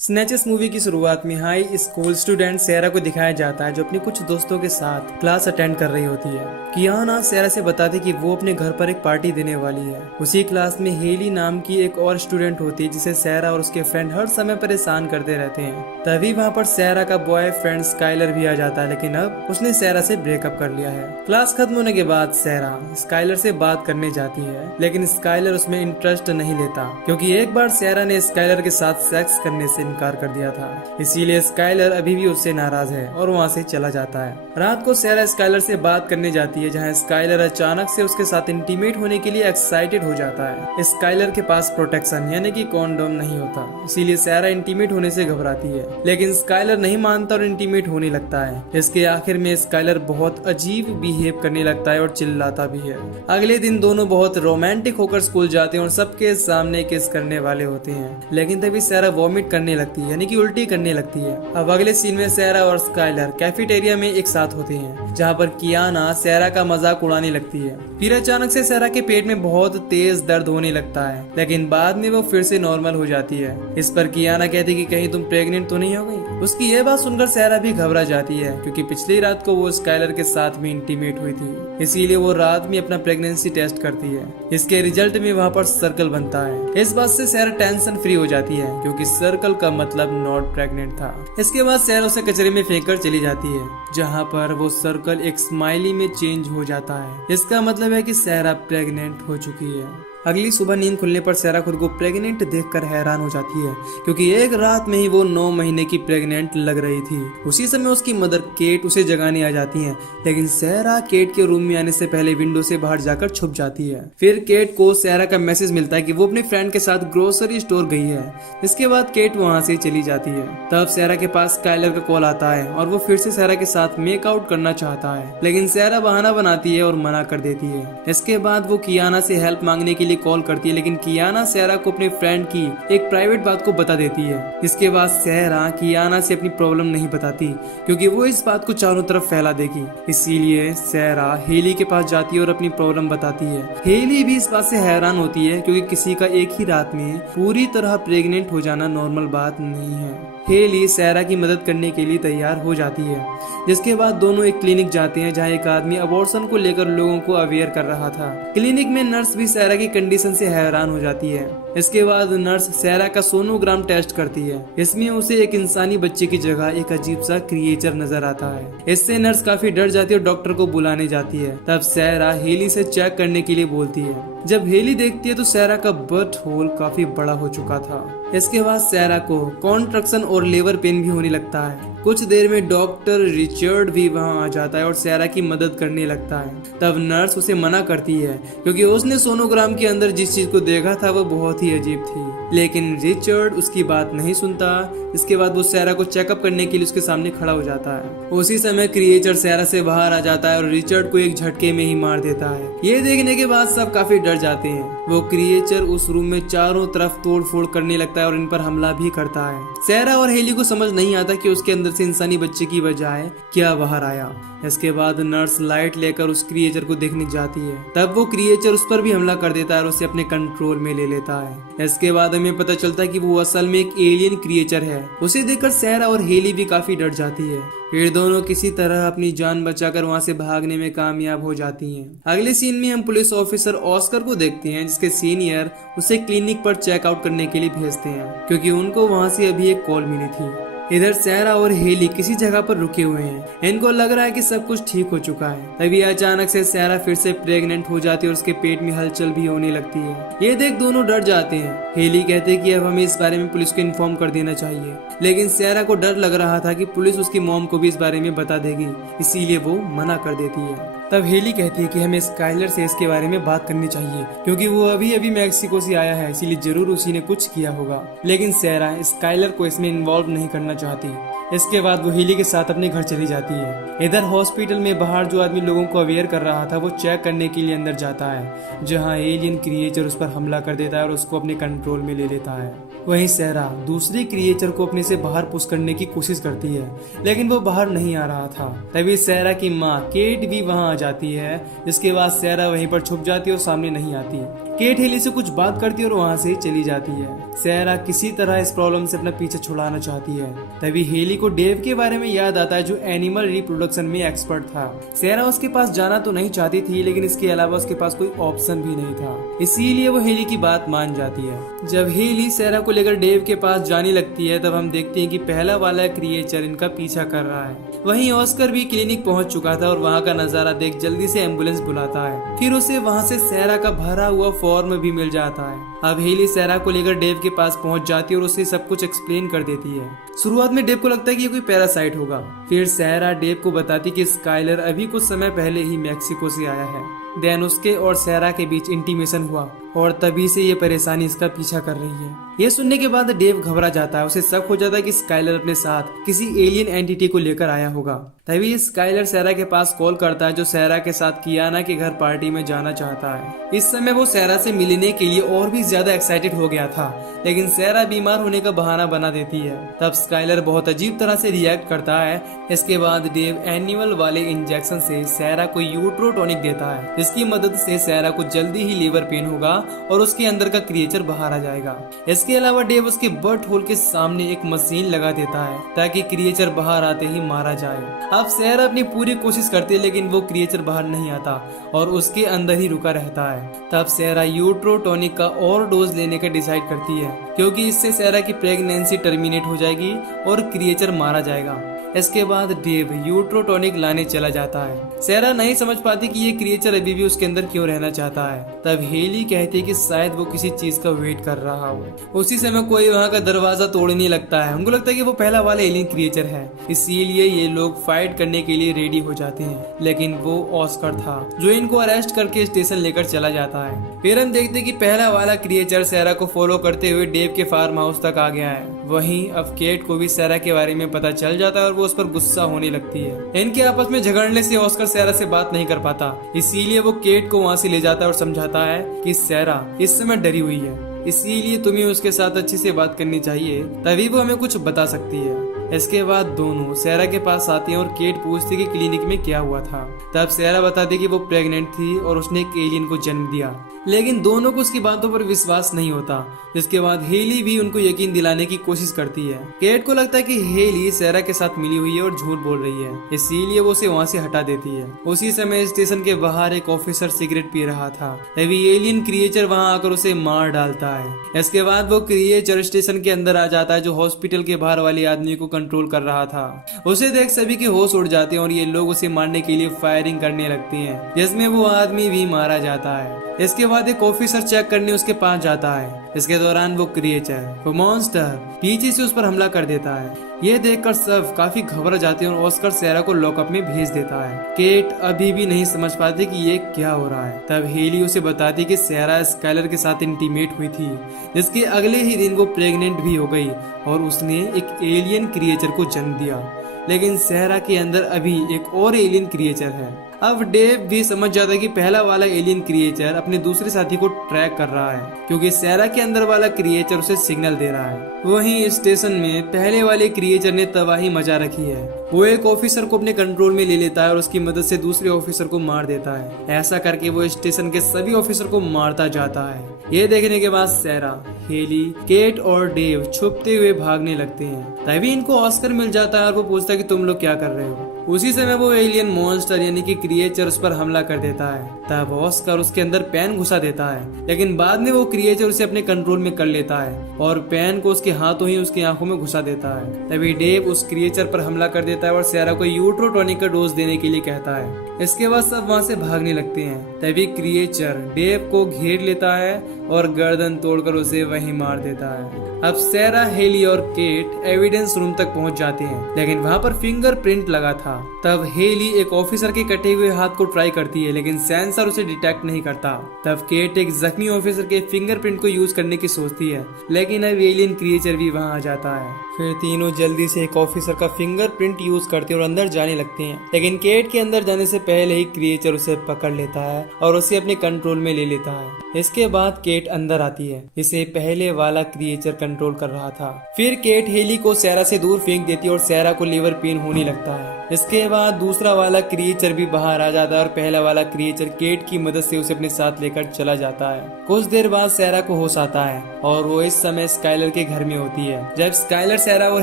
स्नेचेस movie की शुरुआत में हाई स्कूल स्टूडेंट सेरा को दिखाया जाता है जो अपने कुछ दोस्तों के साथ क्लास अटेंड कर रही होती है। कियाना सेरा से बताती कि वो अपने घर पर एक पार्टी देने वाली है। उसी क्लास में हेली नाम की एक और स्टूडेंट होती है जिसे सेरा और उसके फ्रेंड हर समय परेशान करते रहते हैं। तभी वहाँ पर सेरा का बॉयफ्रेंड स्काइलर भी आ जाता है, लेकिन अब उसने सेरा से ब्रेकअप कर लिया है। क्लास खत्म होने के बाद सेरा स्काइलर से बात करने जाती है, लेकिन स्काइलर उसमें इंटरेस्ट नहीं लेता क्योंकि एक बार सेरा ने स्काइलर के साथ सेक्स करने से इनकार कर दिया था। इसीलिए स्काइलर अभी भी उससे नाराज है और वहाँ से चला जाता है। रात को सेरा स्काइलर से बात करने जाती है, जहाँ स्काइलर अचानक से उसके साथ इंटीमेट होने के लिए एक्साइटेड हो जाता है। स्काइलर के पास प्रोटेक्शन यानी कि कॉन्डोम नहीं होता, इसीलिए सेरा इंटीमेट होने से घबराती है, लेकिन स्काइलर नहीं मानता और इंटीमेट होने लगता है। इसके आखिर में स्काइलर बहुत अजीब बिहेव करने लगता है और चिल्लाता भी है। अगले दिन दोनों बहुत रोमांटिक होकर स्कूल जाते हैं और सबके सामने किस करने वाले होते हैं, लेकिन तभी सेरा वॉमिट करने लगती है यानी कि उल्टी करने लगती है। अब अगले सीन में सेरा और स्काइलर कैफेटेरिया में एक साथ होते हैं, जहाँ पर कियाना सेरा का मजाक उड़ाने लगती है। फिर अचानक से सेरा के पेट में बहुत तेज दर्द होने लगता है, लेकिन बाद में वो फिर से नॉर्मल हो जाती है। इस पर कियाना कहती कि कहीं तुम प्रेग्नेंट तो नहीं हो गई। उसकी ये बात सुनकर सेरा भी घबरा जाती है क्योंकि पिछली रात को वो स्काइलर के साथ में इंटीमेट हुई थी, इसीलिए वो रात में अपना प्रेगनेंसी टेस्ट करती है। इसके रिजल्ट में वहाँ पर सर्कल बनता है। इस बात से सेरा टेंशन फ्री हो जाती है क्योंकि सर्कल का मतलब नॉट प्रेग्नेंट था। इसके बाद सेरा उसे कचरे में फेंक कर चली जाती है, जहाँ पर वो सर्कल एक स्माइली में चेंज हो जाता है। इसका मतलब है कि सेरा प्रेग्नेंट हो चुकी है। अगली सुबह नींद खुलने पर सेरा खुद को प्रेग्नेंट देखकर हैरान हो जाती है क्योंकि एक रात में ही वो 9 महीने की प्रेग्नेंट लग रही थी। उसी समय उसकी मदर केट उसे जगाने आ जाती है, लेकिन सेरा केट के रूम में आने से पहले विंडो से बाहर जाकर छुप जाती है। फिर केट को सेरा का मैसेज मिलता है कि वो अपने फ्रेंड के साथ ग्रोसरी स्टोर गई है। इसके बाद केट वहाँ से चली जाती है। तब सेरा के पास स्काइलर का कॉल आता है और वो फिर से सेरा के साथ मेकआउट करना चाहता है, लेकिन सेरा बहाना बनाती है और मना कर देती है। इसके बाद वो कियाना से हेल्प मांगने के लिए कॉल करती है, लेकिन कियाना सेरा को अपने फ्रेंड की एक प्राइवेट बात को बता देती है। इसके बाद सेरा कियाना से अपनी प्रॉब्लम नहीं बताती क्योंकि वो इस बात को चारों तरफ फैला देगी। इसीलिए सेरा हेली के पास जाती है और अपनी प्रॉब्लम बताती है। हेली भी इस बात से हैरान होती है क्योंकि किसी का एक ही रात में पूरी तरह प्रेग्नेंट हो जाना नॉर्मल बात नहीं है। हेली सेरा की मदद करने के लिए तैयार हो जाती है, जिसके बाद दोनों एक क्लिनिक जाते हैं जहाँ एक आदमी अबॉर्शन को लेकर लोगों को अवेयर कर रहा था। क्लिनिक में नर्स भी सेरा की कंडीशन से हैरान हो जाती है। इसके बाद नर्स सेरा का सोनोग्राम टेस्ट करती है। इसमें उसे एक इंसानी बच्चे की जगह एक अजीब सा क्रिएचर नजर आता है। इससे नर्स काफी डर जाती है और डॉक्टर को बुलाने जाती है। तब सेरा हेली से चेक करने के लिए बोलती है। जब हेली देखती है तो सेरा का बर्थ होल काफी बड़ा हो चुका था। इसके बाद सेरा को कॉन्ट्रक्शन और लेबर पेन भी होने लगता है। कुछ देर में डॉक्टर रिचर्ड भी वहां आ जाता है और सेरा की मदद करने लगता है। तब नर्स उसे मना करती है क्योंकि उसने सोनोग्राम के अंदर जिस चीज को देखा था वो बहुत ही अजीब थी, लेकिन रिचर्ड उसकी बात नहीं सुनता। इसके बाद वो सेरा को चेकअप करने के लिए उसके सामने खड़ा हो जाता है। उसी समय क्रिएचर सेरा से बाहर आ जाता है और रिचर्ड को एक झटके में ही मार देता है। ये देखने के बाद सब काफी डर जाते हैं। वो क्रिएचर उस रूम में चारों तरफ तोड़ फोड़ करने लगता है और इन पर हमला भी करता है। सेरा और हेली को समझ नहीं आता कि उसके अंदर से इंसानी बच्चे की बजाय क्या बाहर आया। इसके बाद नर्स लाइट लेकर उस क्रिएचर को देखने जाती है। तब वो क्रिएचर उस पर भी हमला कर देता है और उसे अपने कंट्रोल में ले लेता है। इसके बाद हमें पता चलता है कि वो असल में एक एलियन क्रिएचर है। उसे देखकर सेरा और हेली भी काफी डर जाती है। फिर दोनों किसी तरह अपनी जान बचाकर वहां से भागने में कामयाब हो जाती हैं। अगले सीन में हम पुलिस ऑफिसर ऑस्कर को देखते हैं, जिसके सीनियर उसे क्लिनिक पर चेकआउट करने के लिए भेजते हैं क्योंकि उनको वहां से अभी एक कॉल मिली थी। इधर सेरा और हेली किसी जगह पर रुके हुए हैं। इनको लग रहा है कि सब कुछ ठीक हो चुका है। तभी अचानक से सेरा फिर से प्रेग्नेंट हो जाती है और उसके पेट में हलचल भी होने लगती है। ये देख दोनों डर जाते हैं। हेली कहते हैं कि अब हमें इस बारे में पुलिस को इन्फॉर्म कर देना चाहिए, लेकिन सेरा को डर लग रहा था कि पुलिस उसकी मॉम को भी इस बारे में बता देगी, इसीलिए वो मना कर देती है। तब हेली कहती है कि हमें स्काइलर से इसके बारे में बात करनी चाहिए क्योंकि वो अभी अभी मैक्सिको से आया है, इसीलिए जरूर उसी ने कुछ किया होगा। लेकिन सेरा स्काइलर को इसमें इन्वॉल्व नहीं करना चाहती। इसके बाद वो हेली के साथ अपने घर चली जाती है। इधर हॉस्पिटल में बाहर जो आदमी लोगों को अवेयर कर रहा था वो चेक करने के लिए अंदर जाता है, जहां एलियन क्रिएचर उस पर हमला कर देता है और उसको अपने कंट्रोल में ले लेता है। वहीं सेरा दूसरे क्रिएचर को अपने से बाहर पुश करने की कोशिश करती है, लेकिन वो बाहर नहीं आ रहा था। तभी सेरा की माँ केट भी वहां आ जाती है। इसके बाद सेरा वहीं पर छुप जाती है और सामने नहीं आती। केट हेली से कुछ बात करती है और वहाँ से चली जाती है। सैरा किसी तरह इस प्रॉब्लम से अपना पीछे छुड़ाना चाहती है। तभी हेली को डेव के बारे में याद आता है जो एनिमल रिप्रोडक्शन में एक्सपर्ट था। सैरा उसके पास जाना तो नहीं चाहती थी, लेकिन इसके अलावा उसके पास कोई ऑप्शन भी नहीं था, इसीलिए वो हेली की बात मान जाती है। जब हेली सैरा को लेकर डेव के पास जाने लगती है तब हम देखते हैं कि पहला वाला क्रिएचर इनका पीछा कर रहा है। वहीं ऑस्कर भी क्लिनिक पहुंच चुका था और वहां का नजारा देख जल्दी से एम्बुलेंस बुलाता है। फिर उसे वहां से सैरा का भरा हुआ फॉर्म भी मिल जाता है। अब हेली सैरा को लेकर डेव के पास पहुंच जाती है और उसे सब कुछ एक्सप्लेन कर देती है। शुरुआत में डेव को लगता है कि ये कोई पैरासाइट होगा। फिर सैरा डेव को बताती कि स्काइलर अभी कुछ समय पहले ही मैक्सिको से आया है। देन उसके और सैरा के बीच इंटीमेशन हुआ और तभी से ये परेशानी इसका पीछा कर रही है। ये सुनने के बाद डेव घबरा जाता है। उसे शक हो जाता है कि स्काइलर अपने साथ किसी एलियन एंटिटी को लेकर आया होगा। तभी स्काइलर सैरा के पास कॉल करता है जो सैरा के साथ कियाना के घर पार्टी में जाना चाहता है। इस समय वो सैरा से मिलने के लिए और भी ज्यादा एक्साइटेड हो गया था, लेकिन सैरा बीमार होने का बहाना बना देती है। तब स्काइलर बहुत अजीब तरह से रिएक्ट करता है। इसके बाद डेव एनिमल वाले इंजेक्शन से सैरा को यूट्रोटॉनिक देता है, जिसकी मदद से सैरा को जल्दी ही लीवर पेन होगा और उसके अंदर का क्रिएचर बाहर आ जाएगा। इसके अलावा डेव उसके बर्थ होल के सामने एक मशीन लगा देता है ताकि क्रिएचर बाहर आते ही मारा जाए। अब सैरा अपनी पूरी कोशिश करती है, लेकिन वो क्रिएचर बाहर नहीं आता और उसके अंदर ही रुका रहता है। तब सैरा यूट्रोटॉनिक का और डोज लेने का डिसाइड करती है, क्योंकि इससे सैरा की प्रेगनेंसी टर्मिनेट हो जाएगी और क्रिएचर मारा जाएगा। इसके बाद डेव यूट्रोटॉनिक लाने चला जाता है। सैरा नहीं समझ पाती कि ये क्रिएचर अभी भी उसके अंदर क्यों रहना चाहता है। तब हेली कहती है कि शायद वो किसी चीज का वेट कर रहा हो। उसी समय कोई वहाँ का दरवाजा तोड़ने लगता है। उनको लगता है कि वो पहला वाला एलियन क्रिएचर है, इसीलिए ये लोग फाइट करने के लिए रेडी हो जाते हैं। लेकिन वो ऑस्कर था जो इनको अरेस्ट करके स्टेशन लेकर चला जाता है। फिर हम देखते कि पहला वाला क्रिएचर सैरा को फॉलो करते हुए डेव के फार्म हाउस तक आ गया है। वहीं अब केट को भी सैरा के बारे में पता चल जाता है और वो उस पर गुस्सा होने लगती है। इनके आपस में झगड़ने से ऑस्कर सैरा से बात नहीं कर पाता, इसीलिए वो केट को वहाँ से ले जाता है और समझाता है कि सैरा इस समय डरी हुई है, इसीलिए तुम्हें उसके साथ अच्छे से बात करनी चाहिए, तभी वो हमें कुछ बता सकती है। इसके बाद दोनों सैरा के पास आते हैं और केट पूछती कि क्लिनिक में क्या हुआ था। तब सैरा बताती कि वो प्रेग्नेंट थी और उसने एक एलियन को जन्म दिया, लेकिन दोनों को उसकी बातों पर विश्वास नहीं होता। जिसके बाद हेली भी उनको यकीन दिलाने की कोशिश करती है। केट को लगता है कि हेली सैरा के साथ मिली हुई है और झूठ बोल रही है, इसीलिए वो उसे वहाँ से हटा देती है। उसी समय स्टेशन के बाहर एक ऑफिसर सिगरेट पी रहा था। तभी एलियन क्रिएचर वहाँ आकर उसे मार डालता है। इसके बाद वो क्रिएचर स्टेशन के अंदर आ जाता है जो हॉस्पिटल के बाहर वाले आदमी को कंट्रोल कर रहा था। उसे देख सभी के होश उड़ जाते हैं और ये लोग उसे मारने के लिए फायरिंग करने लगते हैं, जिसमें वो आदमी भी मारा जाता है। इसके बाद एक ऑफिसर चेक करने उसके पास जाता है। इसके दौरान वो क्रिएचर, वो मॉन्स्टर पीछे से उस पर हमला कर देता है। ये देखकर सब काफी घबरा जाते हैं और ऑस्कर सैरा को लॉकअप में भेज देता है। केट अभी भी नहीं समझ पाती कि ये क्या हो रहा है। तब हेली उसे बताती कि सैरा स्काइलर के साथ इंटीमेट हुई थी, जिसके अगले ही दिन वो प्रेग्नेंट भी हो गई और उसने एक एलियन क्रिएचर को जन्म दिया। लेकिन सैरा के अंदर अभी एक और एलियन क्रिएचर है। अब डेव भी समझ जाता है कि पहला वाला एलियन क्रिएचर अपने दूसरे साथी को ट्रैक कर रहा है, क्योंकि सैरा के अंदर वाला क्रिएचर उसे सिग्नल दे रहा है। वहीं स्टेशन में पहले वाले क्रिएचर ने तबाही मचा रखी है। वो एक ऑफिसर को अपने कंट्रोल में ले लेता है और उसकी मदद से दूसरे ऑफिसर को मार देता है। ऐसा करके वो स्टेशन के सभी ऑफिसर को मारता जाता है। ये देखने के बाद सैरा, हेली, केट और डेव छुपते हुए भागने लगते हैं। तभी इनको ऑस्कर मिल जाता है और वो पूछता है कि तुम लोग क्या कर रहे हो। उसी समय वो एलियन मॉन्स्टर यानी कि क्रिएचर उस पर हमला कर देता है। तब ऑस्कर उसके अंदर पेन घुसा देता है, लेकिन बाद में वो क्रिएचर उसे अपने कंट्रोल में कर लेता है और पेन को उसके हाथों ही उसकी आंखों में घुसा देता है। तभी डेव उस क्रिएचर पर हमला कर देता है और सैरा को यूट्रोटॉनिक का डोज देने के लिए कहता है। इसके बाद सब वहाँ से भागने लगते हैं। तभी क्रिएचर डेव को घेर लेता है और गर्दन तोड़कर उसे वहीं मार देता है। अब सैरा, हेली और केट एविडेंस रूम तक पहुंच जाते हैं, लेकिन वहां पर फिंगरप्रिंट लगा था। तब हेली एक ऑफिसर के कटे हुए हाथ को ट्राई करती है, लेकिन सेंसर उसे डिटेक्ट नहीं करता। तब केट एक जख्मी ऑफिसर के फिंगरप्रिंट को यूज करने की सोचती है, लेकिन अब एलियन क्रिएचर भी वहां आ जाता है। फिर तीनों जल्दी से एक ऑफिसर का फिंगरप्रिंट यूज करते और अंदर जाने लगते हैं, लेकिन केट के अंदर जाने से पहले ही क्रिएचर उसे पकड़ लेता है और उसे अपने कंट्रोल में ले लेता है। इसके बाद केट अंदर आती है। इसे पहले वाला क्रिएचर कंट्रोल कर रहा था। फिर केट हेली को सैरा से दूर फेंक देती है और सैरा को लीवर पेन होने लगता है। इसके बाद दूसरा वाला क्रिएचर भी बाहर आ जाता है और पहला वाला क्रिएचर केट की मदद से उसे अपने साथ लेकर चला जाता है। कुछ देर बाद सैरा को होश आता है और वो इस समय स्काइलर के घर में होती है। जब स्काइलर सैरा और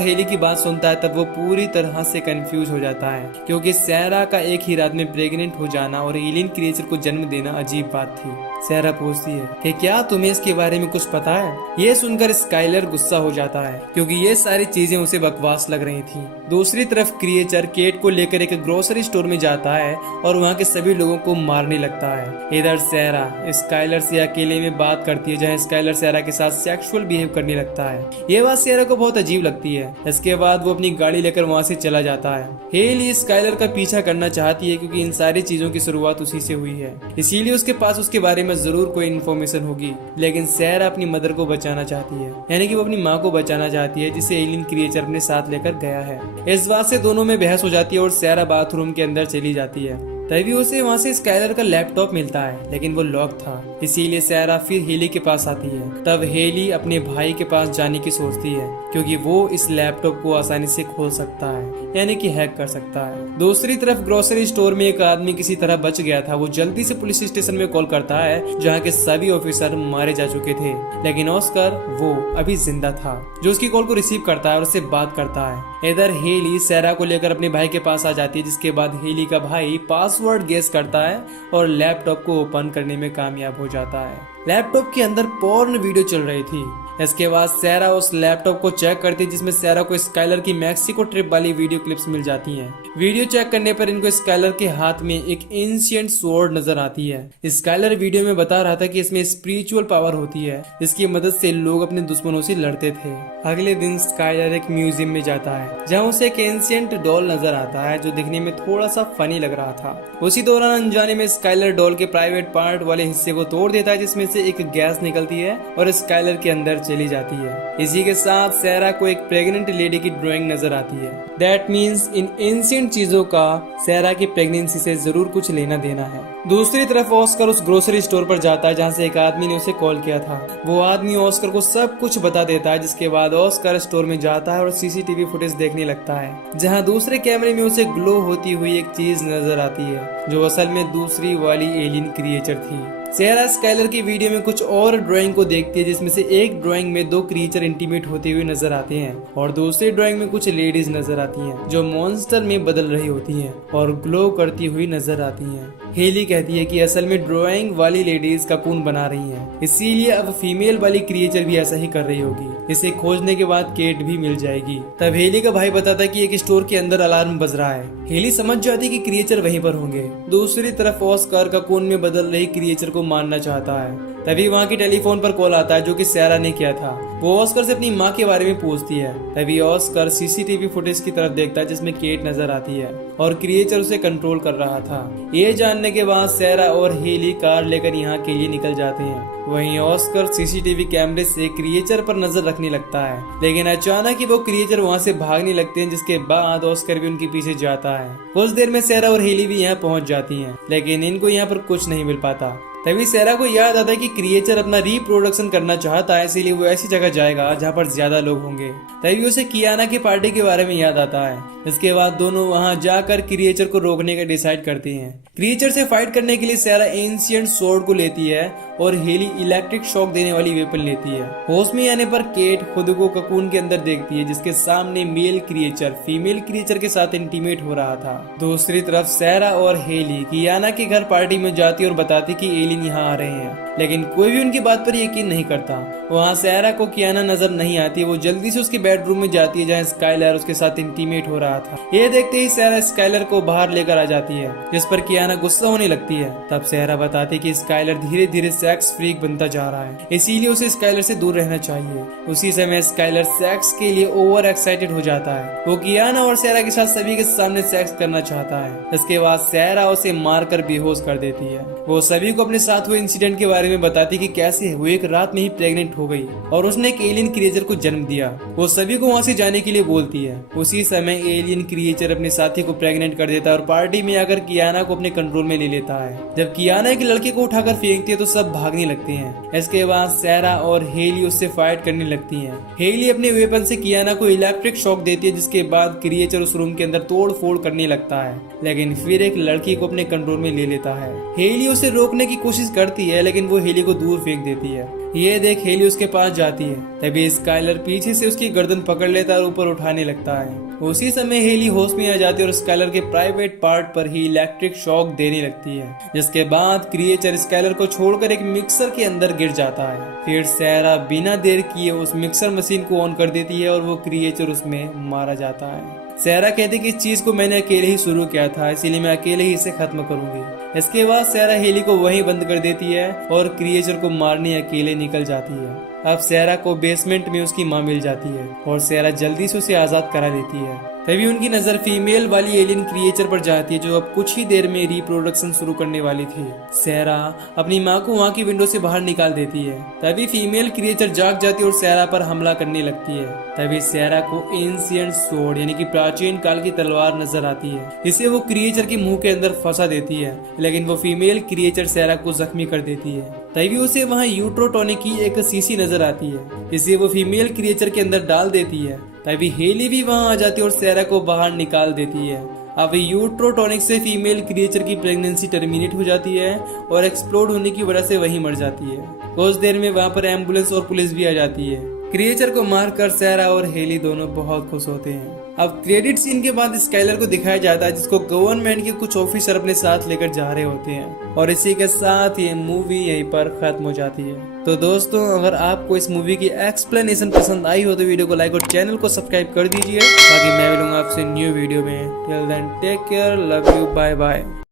हेली की बात सुनता है तब वो पूरी तरह से कंफ्यूज हो जाता है, क्योंकि सैरा का एक ही रात में प्रेग्नेंट हो जाना और एलियन क्रिएचर को जन्म देना अजीब बात थी। सैरा पूछती है कि क्या तुम्हें इसके बारे में कुछ पता है? ये सुनकर स्काइलर गुस्सा हो जाता है, क्योंकि ये सारी चीजें उसे बकवास लग रही थी। दूसरी तरफ क्रिएचर केट को लेकर एक ग्रोसरी स्टोर में जाता है और वहाँ के सभी लोगों को मारने लगता है। इधर सैरा स्काइलर से अकेले में बात करती है, जहाँ स्काइलर सैरा के साथ सेक्सुअल बिहेव करने लगता है। ये बात सैरा को बहुत अजीब लगती है। इसके बाद वो अपनी गाड़ी लेकर वहाँ से चला जाता है। हेली स्काइलर का पीछा करना चाहती है, क्योंकि इन सारी चीजों की शुरुआत उसी से हुई है, इसीलिए उसके पास उसके बारे में जरूर कोई इन्फॉर्मेशन होगी। लेकिन सैरा अपनी मदर को बचाना चाहती है, यानी कि वो अपनी माँ को बचाना चाहती है, जिसे एलियन क्रिएचर अपने साथ लेकर गया है। इस बात से दोनों में बहस हो जाती है और सैरा बाथरूम के अंदर चली जाती है। तभी उसे वहाँ से स्काइलर का लैपटॉप मिलता है, लेकिन वो लॉक था, इसीलिए सैरा फिर हेली के पास आती है। तब हेली अपने भाई के पास जाने की सोचती है, क्योंकि वो इस लैपटॉप को आसानी से खोल सकता है, यानी कि हैक कर सकता है। दूसरी तरफ ग्रोसरी स्टोर में एक आदमी किसी तरह बच गया था। वो जल्दी से पुलिस स्टेशन में कॉल करता है, जहाँ के सभी ऑफिसर मारे जा चुके थे, लेकिन ऑस्कर वो अभी जिंदा था, जो उसकी कॉल को रिसीव करता है और उससे बात करता है। इधर हेली सैरा को लेकर अपने भाई के पास आ जाती है, जिसके बाद हेली का भाई पासवर्ड गेस करता है और लैपटॉप को ओपन करने में कामयाब हो जाता है। लैपटॉप के अंदर पोर्न वीडियो चल रही थी। इसके बाद सैरा उस लैपटॉप को चेक करती है, जिसमें सैरा को स्काइलर की मैक्सिको ट्रिप वाली वीडियो क्लिप्स मिल जाती हैं। वीडियो चेक करने पर इनको स्काइलर के हाथ में एक एंशिएंट स्वॉर्ड नजर आती है। स्काइलर वीडियो में बता रहा था कि इसमें स्पिरिचुअल पावर होती है, जिसकी मदद से लोग अपने दुश्मनों से लड़ते थे। अगले दिन स्काइलर एक म्यूजियम में जाता है, जहाँ उसे एक एंशिएंट डॉल नजर आता है, जो दिखने में थोड़ा सा फनी लग रहा था। उसी दौरान अनजाने में स्काइलर डॉल के प्राइवेट पार्ट वाले हिस्से को तोड़ देता है, जिसमें से एक गैस निकलती है और स्काइलर के अंदर चली जाती है। इसी के साथ सैरा को एक प्रेग्नेंट लेडी की ड्राइंग नजर आती है। दैट मीन्स इन एंशिएंट चीजों का सैरा की प्रेगनेंसी से जरूर कुछ लेना देना है। दूसरी तरफ ऑस्कर उस ग्रोसरी स्टोर पर जाता है, जहाँ से एक आदमी ने उसे कॉल किया था। वो आदमी ऑस्कर को सब कुछ बता देता है, जिसके बाद ऑस्कर स्टोर में जाता है और सीसीटीवी फुटेज देखने लगता है, जहाँ दूसरे कैमरे में उसे ग्लो होती हुई एक चीज नजर आती है, जो असल में दूसरी वाली एलियन क्रिएचर थी। सैरा स्काइलर की वीडियो में कुछ और ड्राइंग को देखती है, जिसमें से एक ड्राइंग में दो क्रिएचर इंटीमेट होते हुए नजर आते हैं और दूसरी ड्राइंग में कुछ लेडीज नजर आती हैं, जो मॉन्स्टर में बदल रही होती हैं और ग्लो करती हुई नजर आती हैं। हेली कहती है कि असल में ड्राइंग वाली लेडीज का खून बना रही हैं, इसीलिए अब फीमेल वाली क्रिएचर भी ऐसा ही कर रही होगी। इसे खोजने के बाद केट भी मिल जाएगी। तब हेली का भाई बताता है कि एक स्टोर के अंदर अलार्म बज रहा है। हेली समझ जाती कि क्रिएचर वहीं पर होंगे। दूसरी तरफ ऑस्कर का खून में बदल रही क्रिएचर को मारना चाहता है। तभी वहाँ की टेलीफोन पर कॉल आता है, जो कि सैरा ने किया था। वो ऑस्कर से अपनी माँ के बारे में पूछती है। तभी ऑस्कर सीसीटीवी फुटेज की तरफ देखता है, जिसमें केट नजर आती है और क्रिएचर उसे कंट्रोल कर रहा था। ये जानने के बाद सैरा और हेली कार लेकर यहाँ के लिए निकल जाते हैं। वहीं ऑस्कर सीसीटीवी कैमरे से क्रिएचर पर नजर रखने लगता है, लेकिन अचानक ही वो क्रिएचर वहाँ से भागने लगते हैं, जिसके बाद ऑस्कर भी उनके पीछे जाता है। कुछ देर में सैरा और हेली भी यहाँ पहुँच जाती हैं, लेकिन इनको यहाँ पर कुछ नहीं मिल पाता। तभी सैरा को याद आता है कि क्रिएचर अपना रिप्रोडक्शन करना चाहता है, इसीलिए वो ऐसी जगह जाएगा जहाँ पर ज्यादा लोग होंगे। तभी उसे कियाना की पार्टी के बारे में याद आता है। इसके बाद दोनों वहां जाकर क्रिएचर को रोकने का डिसाइड करती हैं। क्रिएचर से फाइट करने के लिए सैरा एंशिएंट स्वॉर्ड को लेती है और हेली इलेक्ट्रिक शॉक देने वाली वेपन लेती है। होश में आने पर केट खुद को ककून के अंदर देखती है, जिसके सामने मेल क्रिएचर फीमेल क्रिएचर के साथ इंटीमेट हो रहा था। दूसरी तरफ सैरा और हेली कियाना के घर पार्टी में जाती और बताती कि एलियन यहाँ आ रहे हैं, लेकिन कोई भी उनकी बात पर यकीन नहीं करता। वहाँ सैरा को कियाना नजर नहीं आती। वो जल्दी से उसके बेडरूम में जाती है, जहाँ स्काइलर उसके साथ इंटीमेट हो रहा था। ये देखते ही सैरा स्काइलर को बाहर लेकर आ जाती है, जिस पर कियाना गुस्सा होने लगती है। तब सैरा बताती कि स्काइलर धीरे धीरे सेक्स फ्रीक बनता जा रहा है, इसीलिए उसे स्काइलर से दूर रहना चाहिए। उसी समय स्काइलर सेक्स के लिए ओवर एक्साइटेड हो जाता है। वो कियाना और सारा के साथ सभी के सामने सेक्स करना चाहता है। इसके बाद सारा उसे मारकर बेहोश कर देती है। वो सभी को अपने साथ हुए इंसिडेंट के बारे में बताती कि कैसे वो एक रात में ही प्रेग्नेंट हो गई और उसने एक एलियन क्रिएचर को जन्म दिया। वो सभी को वहाँ से जाने के लिए बोलती है। उसी समय एलियन क्रिएचर अपने साथी को प्रेग्नेंट कर देता है और पार्टी में आकर कियाना को अपने कंट्रोल में ले लेता है। जब कियाना एक लड़के को उठाकर फेंकती है तो सब भागने लगते हैं। इसके बाद सारा और हेली उससे फाइट करने लगती हैं। हेली अपने वेपन से कियाना को इलेक्ट्रिक शॉक देती है, जिसके बाद क्रिएचर उस रूम के अंदर तोड़ फोड़ करने लगता है, लेकिन फिर एक लड़की को अपने कंट्रोल में ले लेता है। हेली उसे रोकने की कोशिश करती है, लेकिन वो हेली को दूर फेंक देती है। ये देख हेली उसके पास जाती है। तभी स्काइलर पीछे से उसकी गर्दन पकड़ लेता है और ऊपर उठाने लगता है। उसी समय हेली होश में आ जाती है और स्काइलर के प्राइवेट पार्ट पर ही इलेक्ट्रिक शॉक देने लगती है, जिसके बाद क्रिएचर स्काइलर को छोड़कर एक मिक्सर के अंदर गिर जाता है। फिर सारा बिना देर किए उस मिक्सर मशीन को ऑन कर देती है और वो क्रिएचर उसमें मारा जाता है। सारा कहती कि इस चीज को मैंने अकेले ही शुरू किया था, इसीलिए मैं अकेले ही इसे खत्म करूंगी। इसके बाद सारा हेली को वहीं बंद कर देती है और क्रिएचर को मारने अकेले निकल जाती है। अब सारा को बेसमेंट में उसकी माँ मिल जाती है और सारा जल्दी से उसे आजाद करा देती है। तभी उनकी नजर फीमेल वाली एलियन क्रिएचर पर जाती है, जो अब कुछ ही देर में रिप्रोडक्शन शुरू करने वाली थी। सारा अपनी माँ को वहाँ की विंडो से बाहर निकाल देती है। तभी फीमेल क्रिएचर जाग जाती है और सारा पर हमला करने लगती है। तभी सारा को एंशिएंट स्वॉर्ड यानी कि प्राचीन काल की तलवार नजर आती है। इसे वो क्रिएचर के मुंह के अंदर फंसा देती है, लेकिन वो फीमेल क्रिएचर सारा को जख्मी कर देती है। तभी उसे वहाँ यूट्रोटॉनिक की एक शीशी नजर आती है, इसे वो फीमेल क्रिएचर के अंदर डाल देती है। तभी हेली भी वहां आ जाती है और सारा को बाहर निकाल देती है। अब यूट्रोटॉनिक से फीमेल क्रिएचर की प्रेगनेंसी टर्मिनेट हो जाती है और एक्सप्लोड होने की वजह से वही मर जाती है। कुछ देर में वहां पर एम्बुलेंस और पुलिस भी आ जाती है। क्रिएचर को मारकर सारा और हेली दोनों बहुत खुश होते हैं। अब क्रेडिट सीन के बाद स्काइलर को दिखाया जाता है, जिसको गवर्नमेंट के कुछ ऑफिसर अपने साथ लेकर जा रहे होते हैं, और इसी के साथ ये मूवी यहीं पर खत्म हो जाती है। तो दोस्तों, अगर आपको इस मूवी की एक्सप्लेनेशन पसंद आई हो तो वीडियो को लाइक और चैनल को सब्सक्राइब कर दीजिए। बाकी मैं मिलूंगा आपसे न्यू वीडियो में। Till then take care, love you, bye bye.